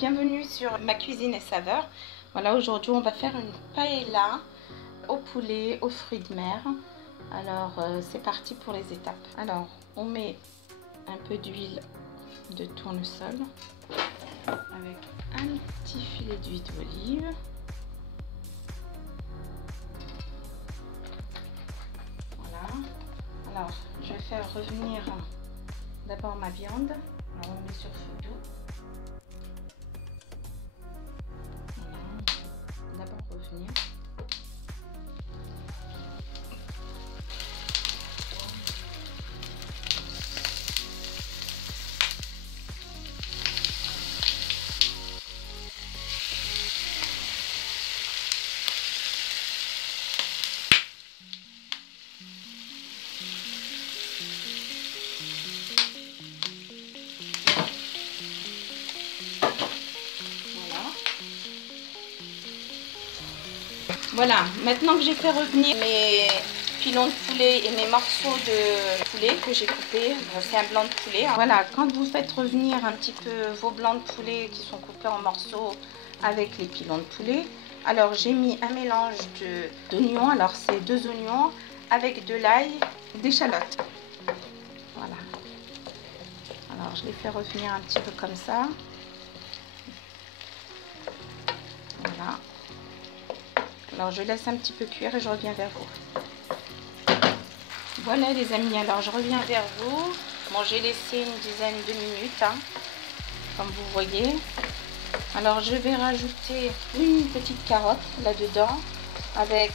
Bienvenue sur ma cuisine et saveurs. Voilà, aujourd'hui on va faire une paella au poulet, aux fruits de mer. Alors c'est parti pour les étapes. Alors on met un peu d'huile de tournesol avec un petit filet d'huile d'olive. Voilà. Alors je vais faire revenir d'abord ma viande. Alors on met sur feu doux. D'abord revenir. Voilà, maintenant que j'ai fait revenir mes pilons de poulet et mes morceaux de poulet que j'ai coupés, c'est un blanc de poulet. Voilà, quand vous faites revenir un petit peu vos blancs de poulet qui sont coupés en morceaux avec les pilons de poulet, alors j'ai mis un mélange d'oignons, alors c'est 2 oignons avec de l'ail, des échalotes. Voilà. Alors je les fais revenir un petit peu comme ça. Voilà. Alors je laisse un petit peu cuire et je reviens vers vous. Voilà les amis, alors je reviens vers vous. Bon, j'ai laissé une dizaine de minutes, hein, comme vous voyez. Alors je vais rajouter une petite carotte là-dedans avec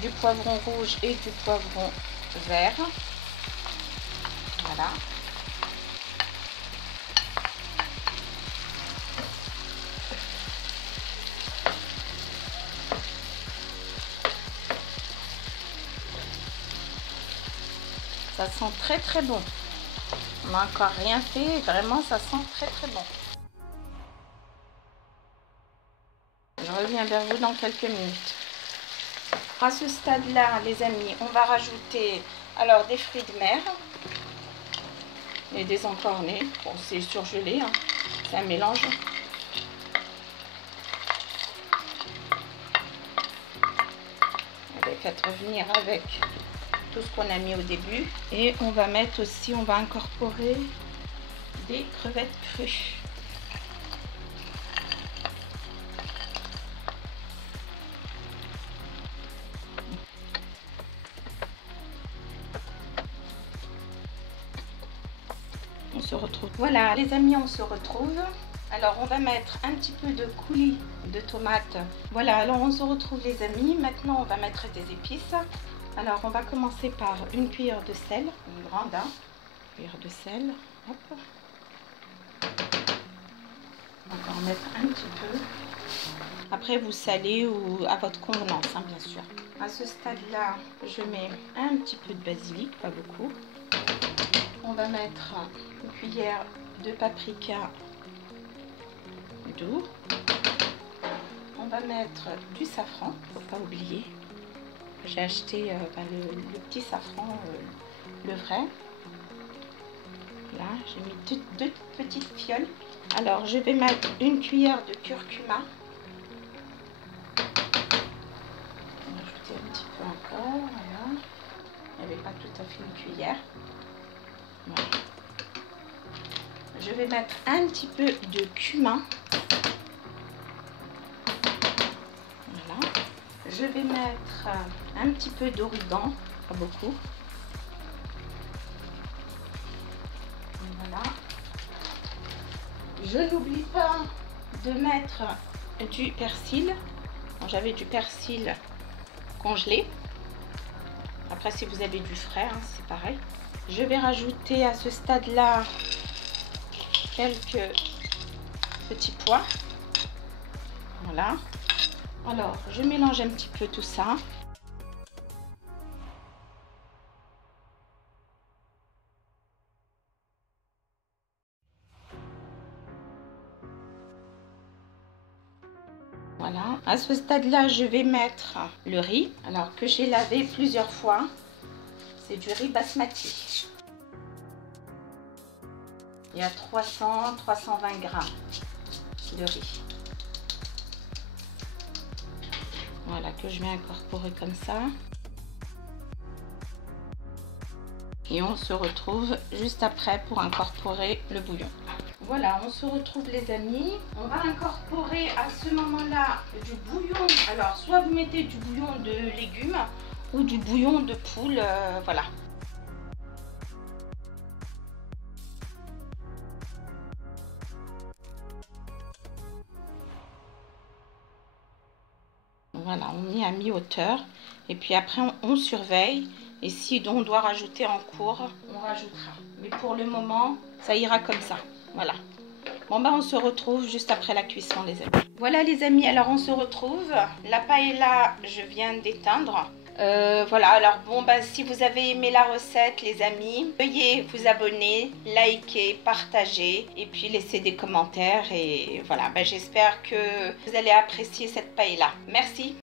du poivron rouge et du poivron vert. Voilà. Ça sent très très bon. On n'a encore rien fait, vraiment ça sent très très bon. Je reviens vers vous dans quelques minutes. À ce stade-là, les amis, on va rajouter alors des fruits de mer et des encornés. Bon, c'est surgelé, hein. C'est un mélange. Faites revenir avec tout ce qu'on a mis au début. Et on va mettre aussi, on va incorporer des crevettes crues. On se retrouve. Voilà les amis, on se retrouve. Alors on va mettre un petit peu de coulis de tomates. Voilà, alors on se retrouve les amis. Maintenant on va mettre des épices. Alors on va commencer par une cuillère de sel, une grande, hein, cuillère de sel. Hop. On va en mettre un petit peu. Après vous salez ou à votre convenance, hein, bien sûr. À ce stade-là, je mets un petit peu de basilic, pas beaucoup. On va mettre une cuillère de paprika doux. On va mettre du safran, faut pas oublier. J'ai acheté le petit safran, le vrai. Là, j'ai mis deux petites fioles. Alors, je vais mettre une cuillère de curcuma. On va ajouter un petit peu encore. Voilà. Il n'y avait pas tout à fait une cuillère. Voilà. Je vais mettre un petit peu de cumin. Voilà. Je vais mettre un petit peu d'origan, pas beaucoup. Voilà. Je n'oublie pas de mettre du persil. J'avais du persil congelé. Après, si vous avez du frais, hein, c'est pareil. Je vais rajouter à ce stade-là quelques petits pois. Voilà. Alors, je mélange un petit peu tout ça. Voilà. À ce stade-là, je vais mettre le riz. Alors que j'ai lavé plusieurs fois. C'est du riz basmati. Il y a 300-320 grammes. de riz. Voilà, que je vais incorporer comme ça. Et on se retrouve juste après pour incorporer le bouillon. Voilà, on se retrouve les amis. On va incorporer à ce moment-là du bouillon. Alors, soit vous mettez du bouillon de légumes ou du bouillon de poule, voilà. Voilà, on met à mi-hauteur. Et puis après, on surveille. Et si on doit rajouter en cours, on rajoutera. Mais pour le moment, ça ira comme ça. Voilà. Bon, ben on se retrouve juste après la cuisson, les amis. Voilà, les amis, alors on se retrouve. La paella, je viens d'éteindre. Voilà, alors bon, ben, si vous avez aimé la recette, les amis, veuillez vous abonner, liker, partager et puis laisser des commentaires. Et voilà, ben, j'espère que vous allez apprécier cette paella. Merci.